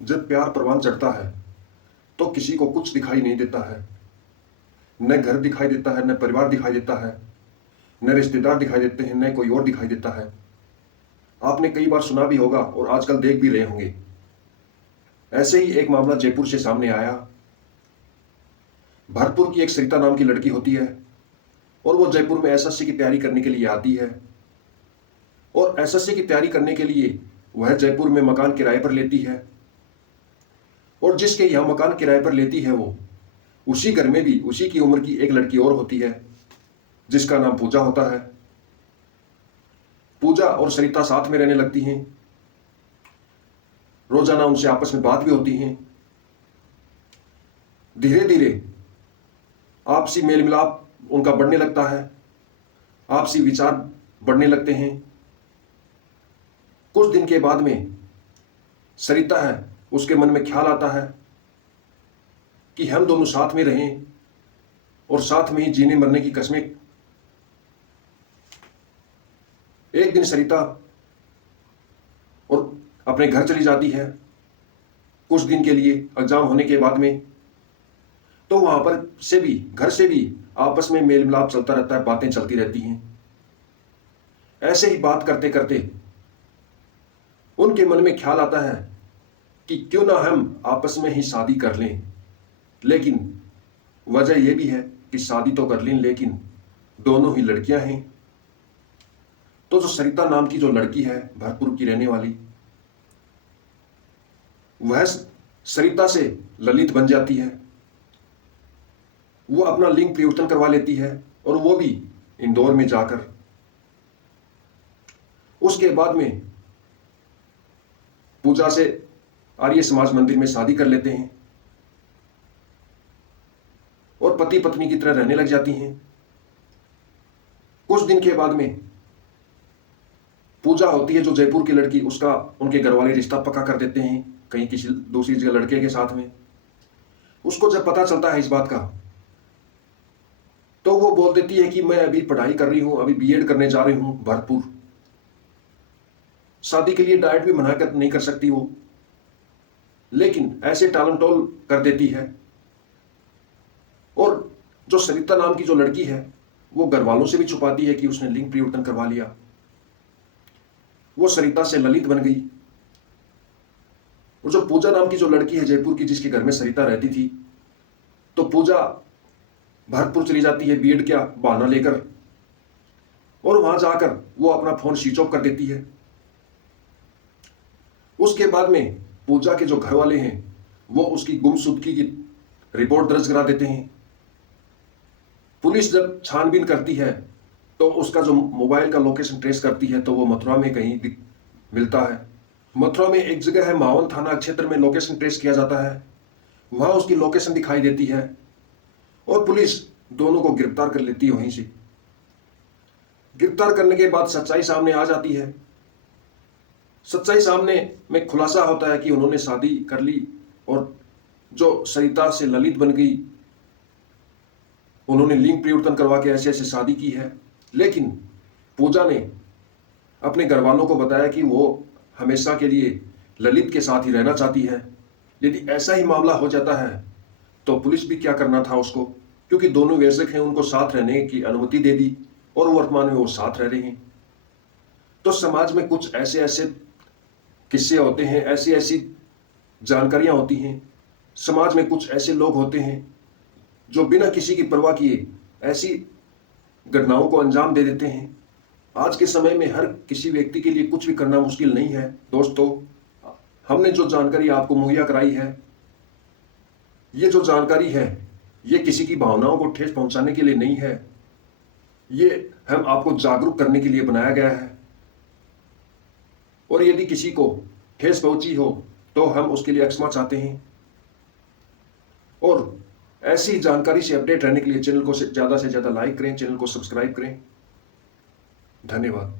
जब प्यार परवान चढ़ता है तो किसी को कुछ दिखाई नहीं देता है। न घर दिखाई देता है, न परिवार दिखाई देता है, न रिश्तेदार दिखाई देते हैं, न कोई और दिखाई देता है। आपने कई बार सुना भी होगा और आजकल देख भी रहे होंगे। ऐसे ही एक मामला जयपुर से सामने आया। भरतपुर की एक सरिता नाम की लड़की होती है और वो जयपुर में एसएससी की तैयारी करने के लिए आती है। और एसएससी की तैयारी करने के लिए वह जयपुर में मकान किराए पर लेती है। और जिसके यहाँ मकान किराए पर लेती है वो उसी घर में भी उसी की उम्र की एक लड़की और होती है जिसका नाम पूजा होता है। पूजा और सरिता साथ में रहने लगती हैं। रोजाना उनसे आपस में बात भी होती है। धीरे धीरे आपसी मेल मिलाप उनका बढ़ने लगता है, आपसी विचार बढ़ने लगते हैं। कुछ दिन के बाद में सरिता है उसके मन में ख्याल आता है कि हम दोनों साथ में रहें और साथ में ही जीने मरने की कस्में। एक दिन सरिता और अपने घर चली जाती है कुछ दिन के लिए एग्जाम होने के बाद में। तो वहां पर से भी घर से भी आपस में मेल मिलाप चलता रहता है, बातें चलती रहती हैं। ऐसे ही बात करते करते उनके मन में ख्याल आता है कि क्यों ना हम आपस में ही शादी कर लें। लेकिन वजह यह भी है कि शादी तो कर लें लेकिन दोनों ही लड़कियां हैं। तो जो सरिता नाम की जो लड़की है भरतपुर की रहने वाली, वह सरिता से ललित बन जाती है। वो अपना लिंग परिवर्तन करवा लेती है और वो भी इंदौर में जाकर। उसके बाद में पूजा से आर्य समाज मंदिर में शादी कर लेते हैं और पति पत्नी की तरह रहने लग जाती हैं। कुछ दिन के बाद में पूजा होती है जो जयपुर की लड़की, उसका उनके घर वाले रिश्ता पक्का कर देते हैं कहीं किसी दूसरी जगह लड़के के साथ में। उसको जब पता चलता है इस बात का तो वो बोल देती है कि मैं अभी पढ़ाई कर रही हूं, अभी बीएड करने जा रही हूं भरतपुर। शादी के लिए डाइट भी मना कर नहीं कर सकती वो, लेकिन ऐसे टालमटोल कर देती है। और जो सरिता नाम की जो लड़की है वो घर वालों से भी छुपाती है कि उसने लिंग परिवर्तन करवा लिया। वो सरिता से ललित बन गई। और जो पूजा नाम की जो लड़की है जयपुर की जिसके घर में सरिता रहती थी, तो पूजा भरतपुर चली जाती है बीएड का बहाना लेकर और वहां जाकर वो अपना फोन स्विच ऑफ कर देती है। उसके बाद में पूजा के जो घर वाले हैं वो उसकी गुमशुदगी की रिपोर्ट दर्ज करा देते हैं। पुलिस जब छानबीन करती है तो उसका जो मोबाइल का लोकेशन ट्रेस करती है तो वो मथुरा में कहीं मिलता है। मथुरा में एक जगह है मावन थाना क्षेत्र में लोकेशन ट्रेस किया जाता है, वहां उसकी लोकेशन दिखाई देती है और पुलिस दोनों को गिरफ्तार कर लेती है। वहीं से गिरफ्तार करने के बाद सच्चाई सामने आ जाती है। सच्चाई सामने में खुलासा होता है कि उन्होंने शादी कर ली और जो सरिता से ललित बन गई, उन्होंने लिंग परिवर्तन करवा के ऐसे ऐसे शादी की है। लेकिन पूजा ने अपने घर वालों को बताया कि वो हमेशा के लिए ललित के साथ ही रहना चाहती है। यदि ऐसा ही मामला हो जाता है तो पुलिस भी क्या करना था उसको, क्योंकि दोनों वयस्क हैं, उनको साथ रहने की अनुमति दे दी और वर्तमान में वो साथ रह रहे हैं। तो समाज में कुछ ऐसे ऐसे किस्से होते हैं, ऐसी ऐसी जानकारियां होती हैं। समाज में कुछ ऐसे लोग होते हैं जो बिना किसी की परवाह किए ऐसी घटनाओं को अंजाम दे देते हैं। आज के समय में हर किसी व्यक्ति के लिए कुछ भी करना मुश्किल नहीं है। दोस्तों, हमने जो जानकारी आपको मुहैया कराई है, ये जो जानकारी है ये किसी की भावनाओं को ठेस पहुंचाने के लिए नहीं है, ये हम आपको जागरूक करने के लिए बनाया गया है। और यदि किसी को ठेस पहुंची हो तो हम उसके लिए क्षमा चाहते हैं। और ऐसी जानकारी से अपडेट रहने के लिए चैनल को ज़्यादा से ज़्यादा लाइक करें, चैनल को सब्सक्राइब करें। धन्यवाद।